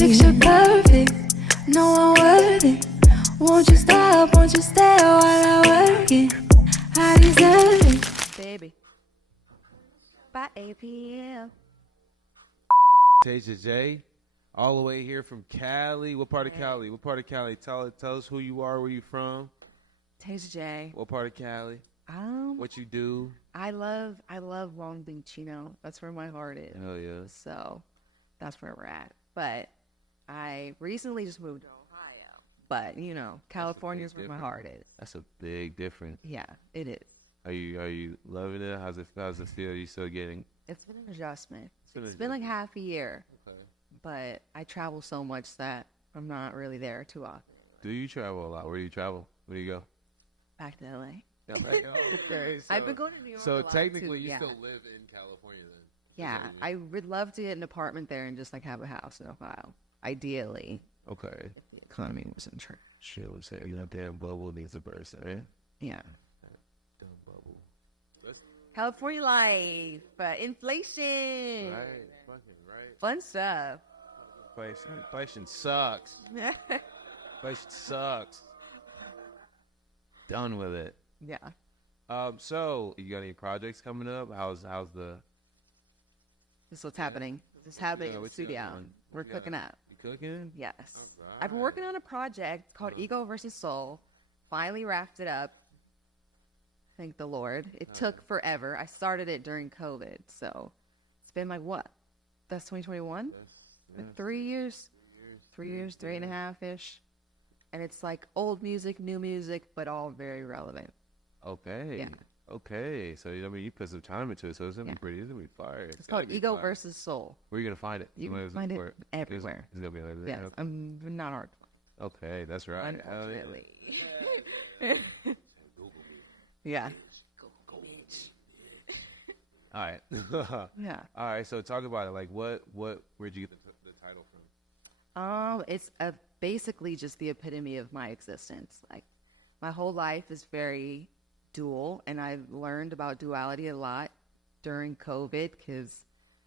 Picture perfect, no one worthy. Won't you stop, won't you stay while I work it? I deserve it. Baby. By 8 p.m. TajaJayy, all the way here from Cali. What part of Cali? What part of Cali? Tell us who you are, where you from. TajaJayy. What part of Cali? What you do? I love Long Beach, you know. That's where my heart is. Hell yeah. So that's where we're at. But I recently just moved to Ohio. But, you know, California's where my heart is. That's a big difference. Yeah, it is. Are you loving it? How's it feel? Are you still getting? It's been an adjustment. It's been like half a year. Okay. But I travel so much that I'm not really there too often. Do you travel a lot? Where do you travel? Where do you go? Back to LA. Yeah, okay. I've been going to New York. So a lot technically, too. you Yeah. still live in California then? Yeah, I would love to get an apartment there and just like have a house in Ohio. Ideally, Okay. if the economy was in trash. Shit, would say you know, damn bubble needs a burst, right? Yeah. Damn bubble. California life, inflation, Right. Fucking right. fun stuff. Inflation sucks. Inflation sucks. Done with it. Yeah. So you got any projects coming up? How's the? This is what's happening. This is happening Yeah, in the what you got studio. going? We're What you cooking got? up. You cooking? Yes. Alright. I've been working on a project called Ego versus Soul. Finally wrapped it up. Thank the Lord. It took forever. I started it during COVID, so it's been like what? That's 2021. Yeah. 3 years. 3 years, 3.5-ish. And it's like old music, new music, but all very relevant. Okay. Yeah. Okay. So I mean, you put some time into it, so it's gonna Yeah. be pretty. It's gonna be fire. It's called Ego versus Soul. Where are you gonna find it? You Where can is find it where- everywhere. It's gonna be over there. Yes, Okay. I'm not hard. Okay, that's right. Hell yeah. Unfortunately. Yeah. All right. Yeah. All right. So talk about it. Like, where'd you get the title from? It's basically just the epitome of my existence. Like, my whole life is very dual, and I've learned about duality a lot during COVID because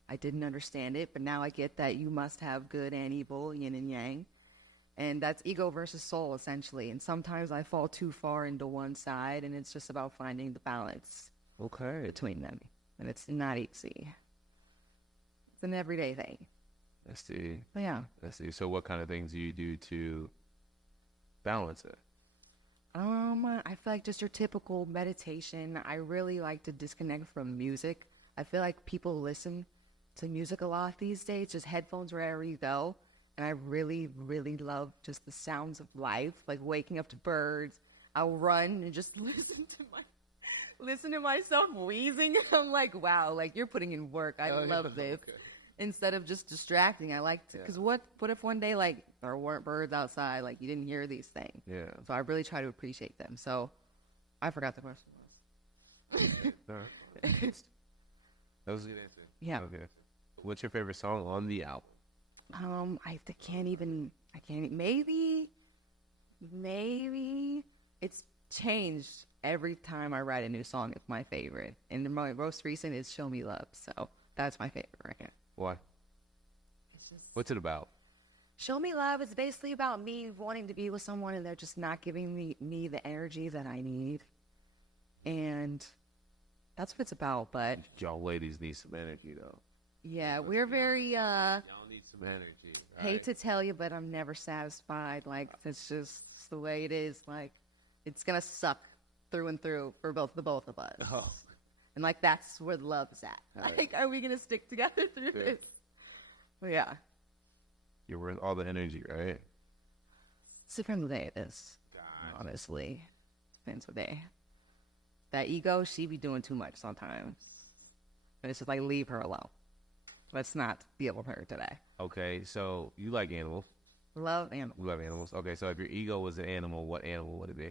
I didn't understand it, but now I get that you must have good and evil, yin and yang. And that's ego versus soul, essentially. And sometimes I fall too far into one side, and it's just about finding the balance Okay. between them. And it's not easy. It's an everyday thing. Let's see. But yeah. Let's see. So what kind of things do you do to balance it? I feel like just your typical meditation. I really like to disconnect from music. I feel like people listen to music a lot these days, just headphones wherever you go. And I really, really love just the sounds of life, like waking up to birds. I'll run and just listen to myself wheezing. I'm like, wow, like you're putting in work. I love this. Okay. Instead of just distracting, I like to, because what if one day, like, there weren't birds outside, like, you didn't hear these things? Yeah. So I really try to appreciate them. So I forgot the question All right. That was a good answer. Yeah. Okay. What's your favorite song on the album? I can't even, maybe it's changed every time I write a new song. It's my favorite. And my most recent is Show Me Love. So that's my favorite right now. Why? What's it about? Show Me Love is basically about me wanting to be with someone and they're just not giving me the energy that I need. And that's what it's about. But Y'all ladies need some energy, though. yeah, we're very, Y'all need some energy. hate to tell you, but I'm never satisfied. Like, it's just the way it is. Like, it's going to suck through and through for both of us. Oh. And, like, that's where the love is at. Right. Like, are we going to stick together through this? But yeah. You're worth all the energy, right? It's depends what day it is. Honestly. Depends what day. That ego, she be doing too much sometimes. And it's just like, leave her alone. Let's not deal with her today. Okay, so you like animals. Love animals. We love animals. Okay, so if your ego was an animal, what animal would it be?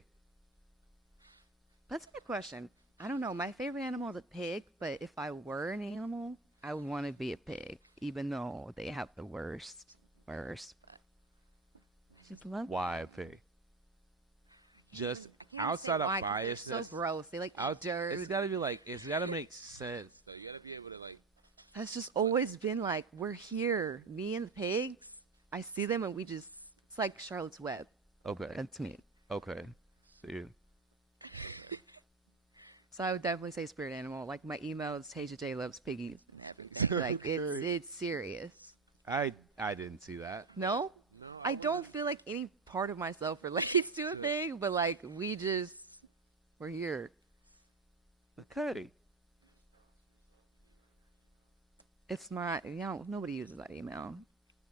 That's a good question. I don't know. My favorite animal is a pig, but if I were an animal, I would want to be a pig, even though they have the worst. But I just love Why a pig? Just I can't outside say of why, 'cause biasness. they're so gross. They like dirt. It's gotta be like, it's gotta make sense. So you gotta be able to like. That's just always been like, we're here, me and the pigs. I see them and it's like Charlotte's Web. Okay. That's me. Okay. So I would definitely say spirit animal. Like my email is TajaJayy loves piggies and everything. Like it's serious. I didn't see that. No? No. I don't feel like any part of myself relates to a thing, but like we're here. Okay. It's not, nobody uses that email.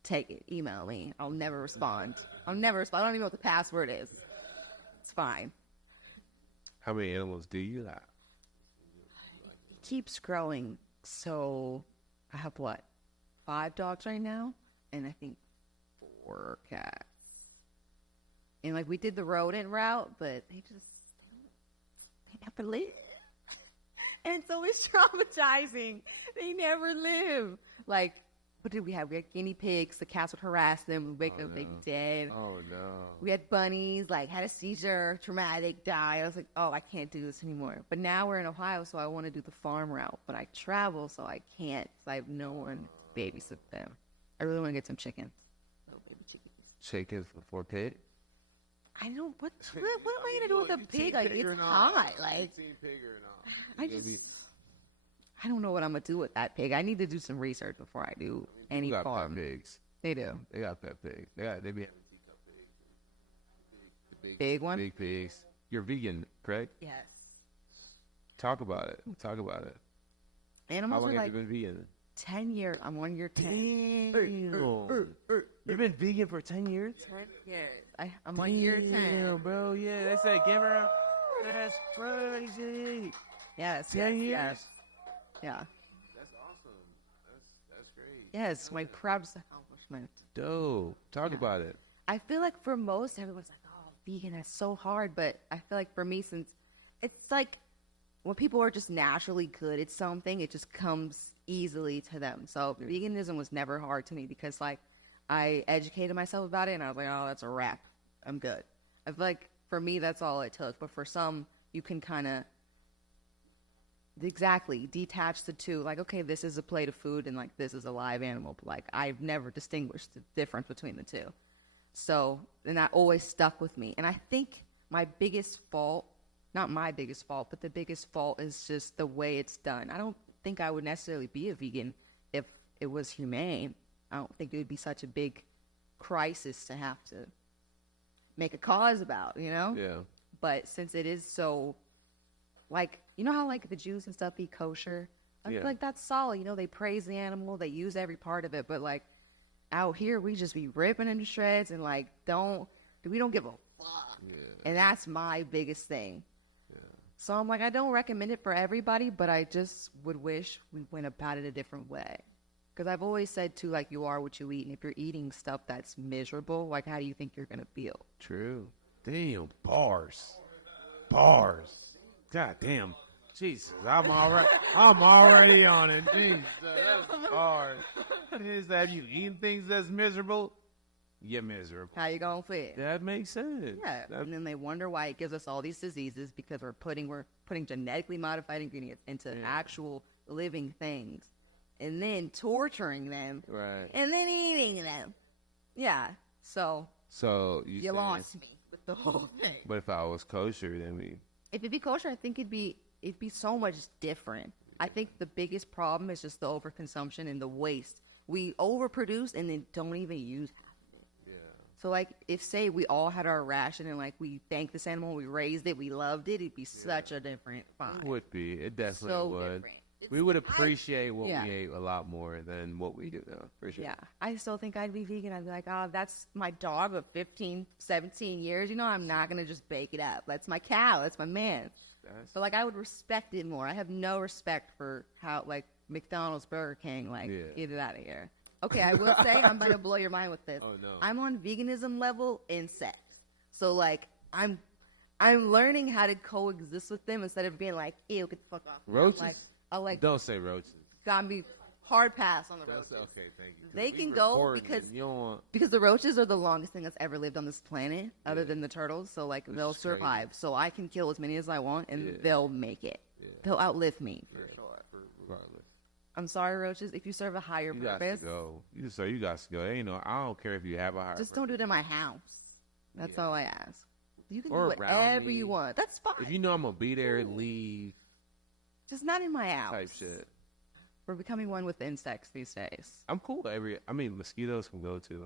Take it, email me. I'll never respond. I don't even know what the password is. It's fine. How many animals do you have? It keeps growing. So I have 5 dogs right now, and I think 4 cats. And like we did the rodent route, but they never live. And so it's traumatizing. They never live. Like, what did we have? We had guinea pigs. The cats would harass them. We'd wake up, they'd be dead. Oh, no. We had bunnies, like, had a seizure, traumatic, die. I was like, oh, I can't do this anymore. But now we're in Ohio, so I want to do the farm route. But I travel, so I can't. So I have no one to babysit them. I really want to get some chickens. Little baby chickens. Chickens before pig? I don't, what am I going to do with a pig? Like, it's hot. Like, I don't know what I'm going to do with that pig. I need to do some research before I do any farm. Pet pigs. They do. They got pet pigs. They be having teacup pigs. Big one? Big pigs. You're vegan, correct? Yes. Talk about it. Animals How long are have like you been vegan? 10 years. I'm on year 10. You've been vegan for 10 years? 10 years. I'm on year 10. Bro, yeah. That's that camera. That's crazy. Yes. 10 years? Yes. Yeah. That's awesome. That's great. Yes, my proudest accomplishment. Dope. Talk about it. I feel like for most, everyone's like, oh, vegan, that's so hard. But I feel like for me, since it's like when people are just naturally good at something, it just comes easily to them. So veganism was never hard to me because like I educated myself about it and I was like, oh, that's a wrap. I'm good. I feel like for me, that's all it took. But for some, you can kind of detach the two. Like, okay, this is a plate of food and like this is a live animal. But like I've never distinguished the difference between the two. So, and that always stuck with me. And I think my biggest fault, not my biggest fault, but the biggest fault is just the way it's done. I don't think I would necessarily be a vegan if it was humane. I don't think it would be such a big crisis to have to make a cause about, you know? Yeah. But since it is so, like, you know how like the Jews and stuff eat kosher? I feel like that's solid. You know, they praise the animal, they use every part of it, but like out here we just be ripping into shreds and like we don't give a fuck. Yeah. And that's my biggest thing. Yeah. So I'm like, I don't recommend it for everybody, but I just would wish we went about it a different way. Because I've always said too, like, you are what you eat, and if you're eating stuff that's miserable, like, how do you think you're gonna feel? True. Damn, bars. God damn. Jesus, I'm already on it. Jesus, bars. What is that? You eating things that's miserable? You're miserable. How you gonna feel? That makes sense. Yeah. And then they wonder why it gives us all these diseases because we're putting genetically modified ingredients into actual living things. And then torturing them. Right. And then eating them. Yeah. So you lost me with the whole thing. But if I was kosher, then if it'd be kosher, I think it'd be so much different. I think the biggest problem is just the overconsumption and the waste. We overproduce and then don't even use half of it. Yeah. So like if say we all had our ration and like we thanked this animal, we raised it, we loved it, it'd be such a different vibe. It would be. It definitely would. Different. We would appreciate what we ate a lot more than what we do now, for sure. Yeah. I still think I'd be vegan. I'd be like, oh, that's my dog of 15, 17 years. You know, I'm not going to just bake it up. That's my cow. That's my man. So, like, I would respect it more. I have no respect for how, like, McDonald's, Burger King, like, get it out of here. Okay, I will say, I'm going to blow your mind with this. Oh, no. I'm on veganism level in sex. So, like, I'm learning how to coexist with them instead of being like, ew, get the fuck off. Roaches? Don't say roaches. Got me hard pass on the roaches. Okay, thank you. They can go because the roaches are the longest thing that's ever lived on this planet, other than the turtles. So like they'll survive. So I can kill as many as I want, and they'll make it. Yeah. They'll outlive me for sure. Regardless. I'm sorry, roaches. If you serve a higher You got purpose, to go. You got to go. Ain't no. I don't care if you have a higher. just don't do it in my house. That's all I ask. You can Or do around whatever me. you want. That's fine. If you know I'm gonna be there, leave Just not in my house. type shit. We're becoming one with insects these days. I'm cool. Mosquitoes can go too.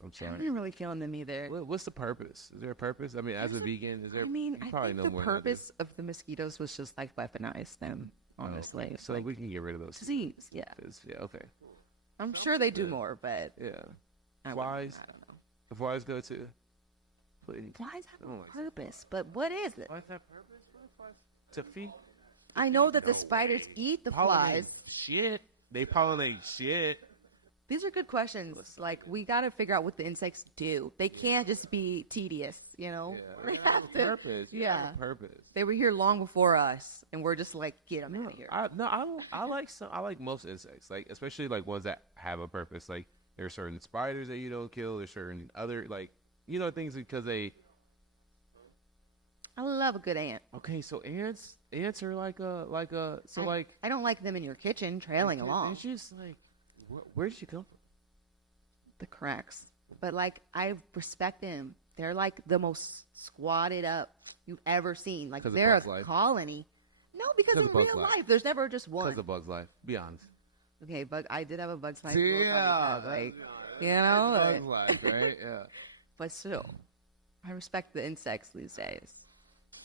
I'm I'm sorry. not really feeling them either. What's the purpose? Is there a purpose? I mean, as a vegan, is there? I mean, you I probably think know the more than I do. purpose of the mosquitoes was just like weaponize them, honestly. Okay. It's So like we can get rid of those. disease, yeah. Yeah. Okay. I'm sure they do more, but Yeah. I Flies. don't know. The flies go too. Please. Flies have Oh a my God. purpose, but what is it? Flies have purpose? To feed. I know that the spiders eat the flies. Shit. They pollinate shit. These are good questions. Like, we got to figure out what the insects do. They can't just be tedious, you know? They We have a have to. purpose. They have Yeah. a purpose. They were here long before us, and we're just like, get them out of here. I don't. I like some. I like most insects. Like especially like ones that have a purpose. Like there are certain spiders that you don't kill. There's certain other things because they. I love a good ant. Okay, so ants are like a so like I don't like them in your kitchen trailing along. It's just like where did she come from? The cracks. But like, I respect them. They're like the most squatted up you've ever seen. Like 'Cause of they're a Bug's Life? colony. No, because 'Cause in of Bug's real Life. life, there's never just one. Because of Bug's Life. Be honest. Okay, I did have a Bug's Life. Yeah, like, you know, Bug's Life, right? Yeah. but still, I respect the insects these days.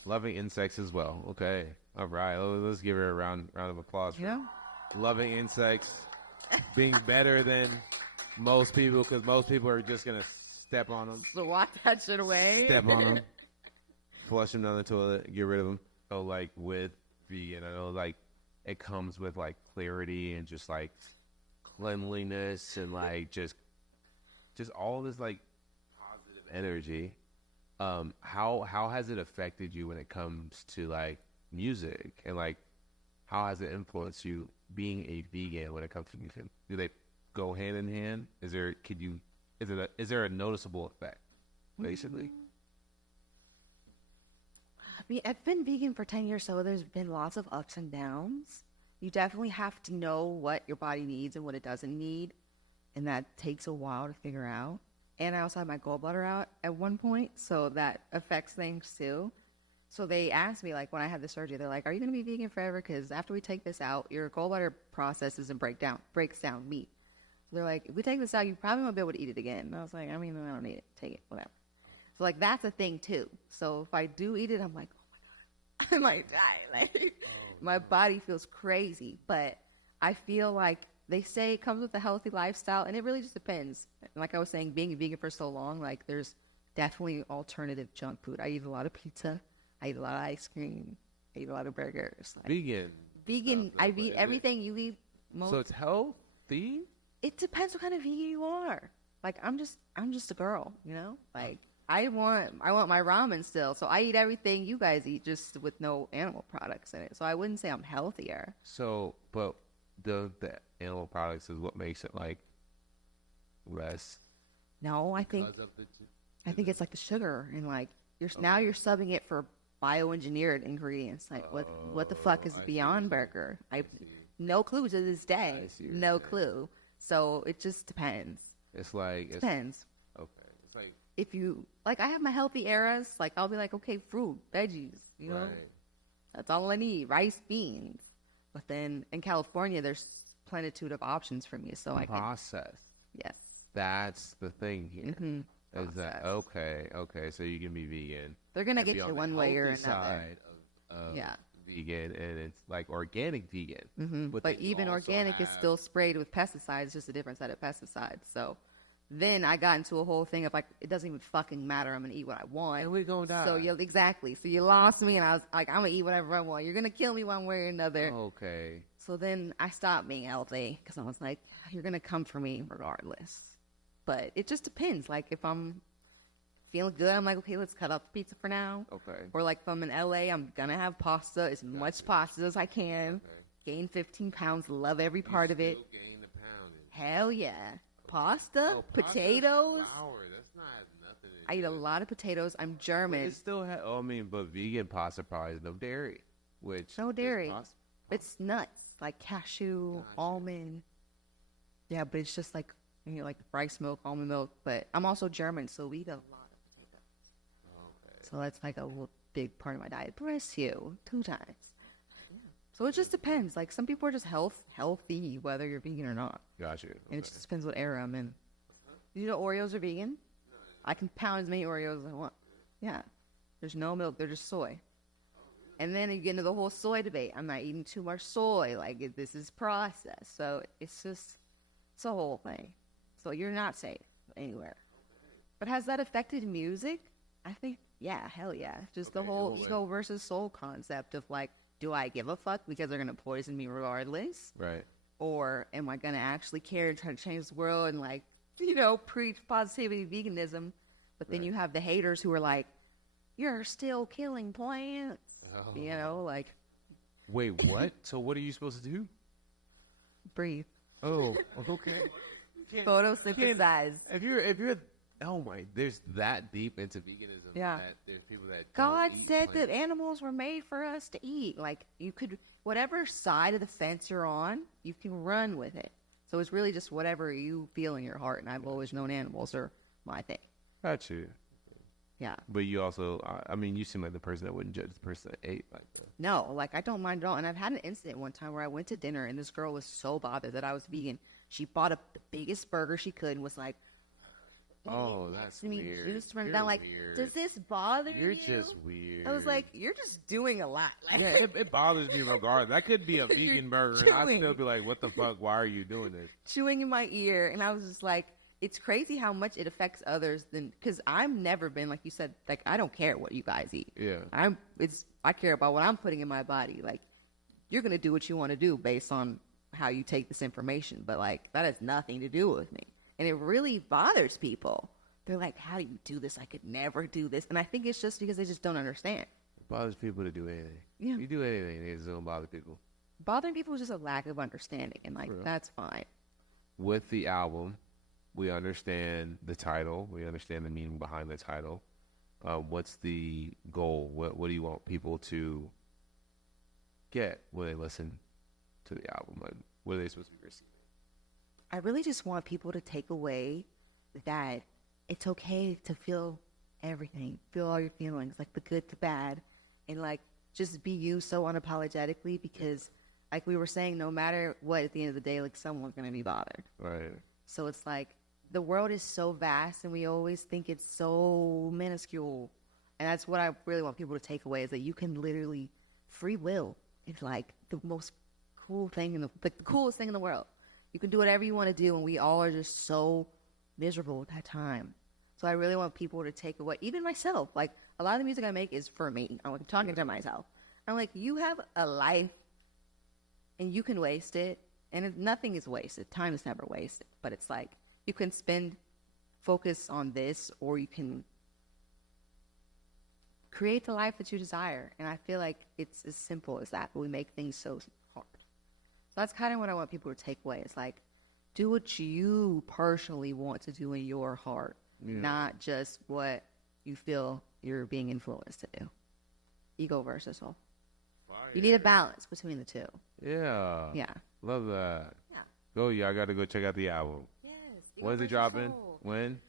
Loving insects as well. Okay. All right. Let's give her a round of applause. You know, Loving insects, being better than most people, because most people are just gonna step on them, so walk that shit away. step on them, flush them down the toilet, get rid of them. So like with vegan, I know like it comes with like clarity and just like cleanliness and like just all this like positive energy. How has it affected you when it comes to like music, and like how has it influenced you being a vegan when it comes to music? Do they go hand in hand? Is there a noticeable effect, basically? I mean, I've been vegan for 10 years, so there's been lots of ups and downs. You definitely have to know what your body needs and what it doesn't need, and that takes a while to figure out. And I also had my gallbladder out at one point, so that affects things too. So they asked me, like, when I had the surgery, they're like, are you going to be vegan forever? Because after we take this out, your gallbladder processes and breaks down meat. So they're like, if we take this out, you probably won't be able to eat it again. And I was like, I mean, I don't need it. Take it, whatever. So, like, that's a thing too. So if I do eat it, I'm like, oh my God, I might die. Like, my body feels crazy. But I feel like they say it comes with a healthy lifestyle, and it really just depends. Like I was saying, being a vegan for so long, like, there's definitely alternative junk food. I eat a lot of pizza. I eat a lot of ice cream. I eat a lot of burgers. Like, Vegan. I eat everything you eat. So it's healthy? It depends what kind of vegan you are. Like, I'm just a girl, you know? Like, I want my ramen still. So I eat everything you guys eat, just with no animal products in it. So I wouldn't say I'm healthier. So, but the animal products is what makes it like less. No, I think it's like the sugar, and like you're subbing it for bioengineered ingredients. Like, what the fuck is Beyond Burger? No clue to this day. No clue. So it just depends. It's like Depends. Okay. It's like If you like, I have my healthy eras. Like, I'll be like, okay, fruit, veggies, you know, right. that's all I need. Rice, beans. But then in California, there's plenitude of options for me. So I can, process. yes. That's the thing here. Mm-hmm. Is that okay? So you can be vegan. They're gonna and get be on you the one way or healthy another. side of Yeah. vegan, and it's like organic vegan. Mm-hmm. But then you even also organic is have- still sprayed with pesticides, just a different set of pesticides. So then I got into a whole thing of like, it doesn't even fucking matter. I'm gonna eat what I want. And we gonna die. So yeah, exactly. So you lost me, and I was like, I'm gonna eat whatever I want. You're gonna kill me one way or another. Okay. So then I stopped being healthy because I was like, you're gonna come for me regardless. But it just depends. Like, if I'm feeling good, I'm like, okay, let's cut out the pizza for now. Okay. Or like, if I'm in LA, I'm gonna have pasta, as much pasta as I can. Gain 15 pounds, love every part of it. Gain the poundage. Hell yeah. Pasta, potatoes. Flour, that's not nothing. I eat a lot of potatoes. I'm German. It still but vegan pasta probably has no dairy, which No is dairy. It's nuts. like cashew, almond. Yeah, but it's just like, you know, like rice milk, almond milk. But I'm also German, so we eat a lot of potatoes. So that's like a big part of my diet. Bless you, 2 times. So it just depends. Like some people are just healthy, whether you're vegan or not. Gotcha. And it just depends what era I'm in. You know Oreos are vegan? I can pound as many Oreos as I want. Yeah. There's no milk. They're just soy. And then you get into the whole soy debate. I'm not eating too much soy. Like, this is processed. So it's just, it's a whole thing. So you're not safe anywhere. But has that affected music? I think, yeah, hell yeah. Just the whole ego versus soul concept of like, do I give a fuck because they're going to poison me regardless? Right. Or am I going to actually care and try to change the world and like, you know, preach positivity, veganism? But then you have the haters who are like, you're still killing plants. Oh. You know, like. Wait, what? So what are you supposed to do? Breathe. Oh, okay. Photosynthesize. If you're, oh my, there's that deep into veganism. Yeah. That there's people that God don't eat said plants. that animals were made for us to eat. Like, you could, whatever side of the fence you're on, you can run with it. So it's really just whatever you feel in your heart. And I've always known animals are my thing. Got you. Yeah. But you also, I mean, you seem like the person that wouldn't judge the person that ate like that. No, like, I don't mind at all. And I've had an incident one time where I went to dinner and this girl was so bothered that I was vegan. She bought up the biggest burger she could and was like, Oh, that's to me, weird. she just turned You're down like, weird. does this bother You're you? just weird. I was like, you're just doing a lot. Like, yeah, it bothers me regardless. That could be a vegan burger, and I'd chewing. still be like, what the fuck? Why are you doing this? chewing in my ear, and I was just like, it's crazy how much it affects others. Because I've never been, like you said, like, I don't care what you guys eat. Yeah. I care about what I'm putting in my body. Like, you're gonna do what you want to do based on how you take this information, but like, that has nothing to do with me, and it really bothers people. They're like, how do you do this? I could never do this. And I think it's just because they just don't understand. It bothers people to do anything. Yeah. You do anything, it's gonna bother people. Bothering people is just a lack of understanding, and like, that's fine. With the album, we understand the title. We understand the meaning behind the title. What's the goal? What do you want people to get when they listen to the album? Like, what are they supposed to be receiving? I really just want people to take away that it's okay to feel everything, feel all your feelings, like the good, the bad, and like just be you so unapologetically, because like we were saying, no matter what, at the end of the day, like someone's going to be bothered. Right. So it's like the world is so vast and we always think it's so minuscule. And that's what I really want people to take away, is that you can literally, free will is like the most cool thing the coolest thing in the world. You can do whatever you want to do, and we all are just so miserable at that time. So I really want people to take away, even myself, like a lot of the music I make is for me. I'm like talking to myself. I'm like, you have a life and you can waste it, and nothing is wasted. Time is never wasted, but it's like you can focus on this, or you can create the life that you desire. And I feel like it's as simple as that, but we make things so hard. So that's kind of what I want people to take away. It's like, do what you personally want to do in your heart, not just what you feel you're being influenced to do. Ego versus soul. Fire. You need a balance between the two. Yeah. Yeah. Love that. Yeah. Go, y'all got to go check out the album. Yes. When is it dropping? When?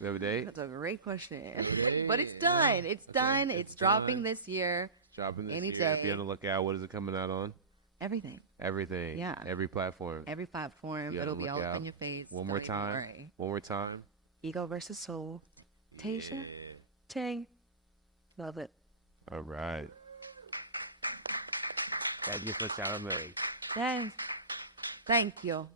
We have a date? That's a great question. Date? But it's done. It's done. It's dropping done. this year. Dropping this Any year. day. Be on the lookout. What is it coming out on? Everything. Everything. Yeah. Every platform. Every platform. Be on It'll the be all lookout. up in your face. One more Don't even time. worry. One more time. Ego versus soul. Taja. Yeah. Jayy. Love it. All right. Thank you for shouting me. Yes. Thank you.